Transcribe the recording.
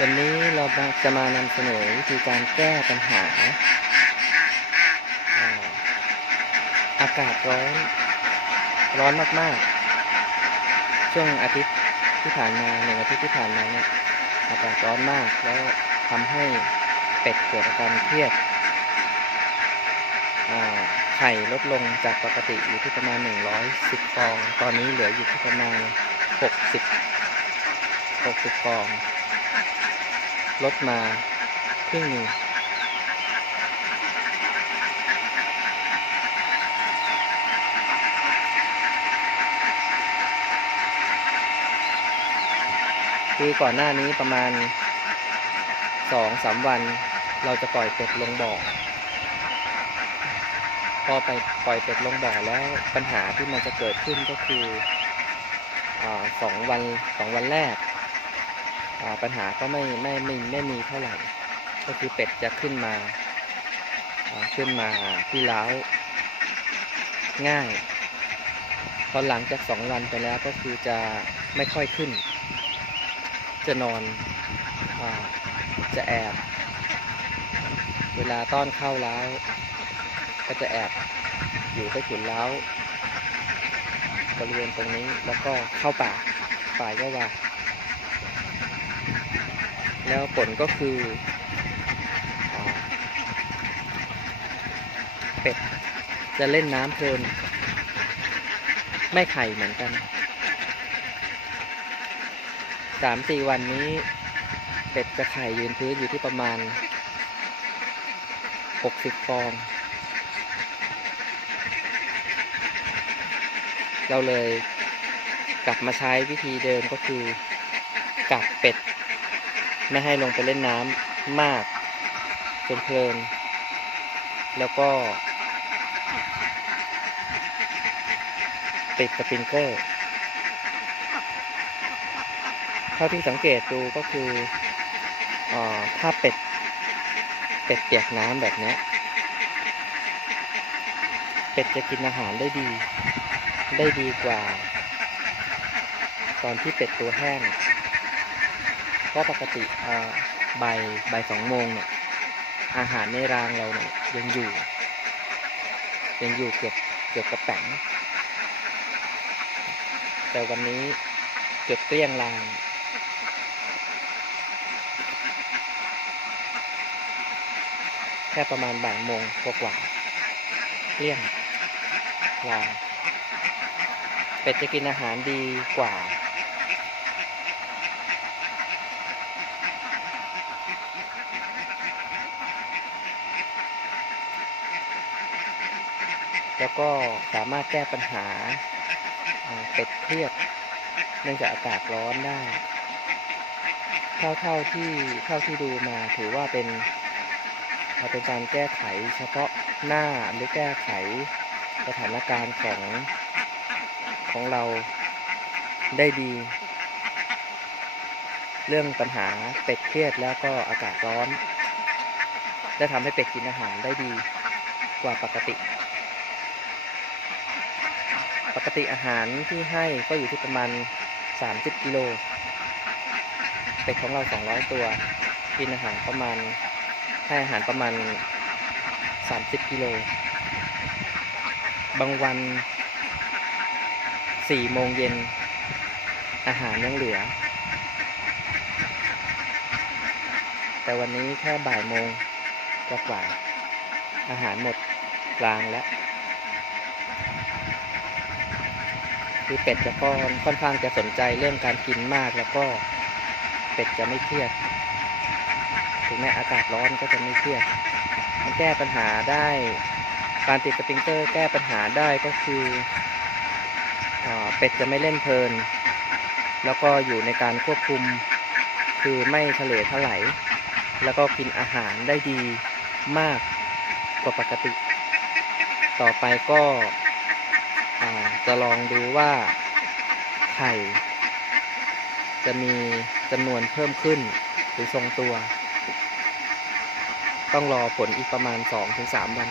วันนี้เราจะมานำเสนอวิธีการแก้ปัญหา อากาศร้อน ร้อนมากๆ ช่วงอาทิตย์ที่ผ่านมาหนึ่งอาทิตย์ที่ผ่านมาเนี่ยอากาศร้อนมากแล้วทำให้เป็ดเกิดอาการเครียดไข่ลดลงจากปกติอยู่ที่ประมาณ 110 ฟอง ตอนนี้เหลืออยู่ที่ประมาณ 60 60 ฟอง ลดมาครึ่งหนึ่งคือก่อนหน้านี้ประมาณสองสามวัน เราจะปล่อยเป็ดลงบ่อ พอไปปล่อยเป็ดลงบ่อแล้วปัญหาที่มันจะเกิดขึ้นก็คืออสองวันสองวันแรก ปัญหาก็ไม่ไม่ไม่ไม่มีเท่าไหร่ ก็คือเป็ดจะขึ้นมาขึ้นมาที่เล้าง่ายพอหลังจากสองวันไปแล้วก็คือจะไม่ค่อยขึ้น จะนอนอจะแอบ เวลาต้อนเข้าเล้าก็จะแอบอยู่ใต้ถุนเล้าบริเวณตรงนี้แล้วก็เข้าป่าป่าก็ว่า แล้วผลก็คือเป็ดจะเล่นน้ำเพลิน ไม่ไข่เหมือนกันสามสี่วันนี้เป็ดจะไข่ยืนพื้นอยู่ที่ประมาณหกสิบฟอง เราเลยกลับมาใช้วิธีเดิมก็คือกักเป็ด ไม่ให้ลงไปเล่นน้ำมากจนเพลิน แล้วก็ ติดสปริงเกอร์เท่าที่สังเกตดูก็คืออาถ้าเป็ด เป็ดเปียกน้ำแบบนี้เป็ดจะกินอาหารได้ดี ได้ดีกว่า ตอนที่เป็ดตัวแห้ง ราะปกติบ่ายบ่ายสองโมงเนี่ยอาหารในรางเราเนี่ยยังอยู่ ยังอยู่เกือบเกือบกระแป๋งแต่วันนี้เกือบเกลี้ยงรางแค่ประมาณบ่ายโมงกว่าเกลี้ยงรางเป็ดจะกินอาหารดีกว่า แล้วก็สามารถแก้ปัญหาเป็ดเครียดเนื่องจากอากาศร้อนได้ เท่าเท่าที่เท่าที่ดูมาถือว่าเป็นเป็นการแก้ไขเฉพาะหน้าหรือแก้ไขสถานการณ์ของของเราได้ดี เรื่องปัญหาเป็ดเครียดแล้วก็อากาศร้อน ได้ทำให้เป็ดกินอาหารได้ดีกว่าปกติ ปกติอาหารที่ให้ก็อยู่ที่ประมาณ 30กิโลเป็ดของเรา 200 ตัว กินอาหารประมาณ ให้อาหารประมาณ 30กิโล บางวัน4โมงเย็น อาหารยังเหลือ แต่วันนี้แค่บ่ายโมงกว่าอาหารหมดกลางแล้ว คือเป็ดจะค่อนค่อนข้างจะสนใจเรื่องการกินมากแล้วก็เป็ดจะไม่เครียด ถึงแม้อากาศร้อนก็จะไม่เครียด มันแก้ปัญหาได้การติดสปริงเกอร์แก้ปัญหาได้ก็คืออาเป็ดจะไม่เล่นเพลิน แล้วก็อยู่ในการควบคุมคือไม่ทะเลทลายแล้วก็กินอาหารได้ดีมากกว่าปกติ ต่อไปก็อ่า จะลองดูว่าไข่จะมีจำนวนเพิ่มขึ้นหรือทรงตัว ต้องรอผลอีกประมาณ 2-3 วัน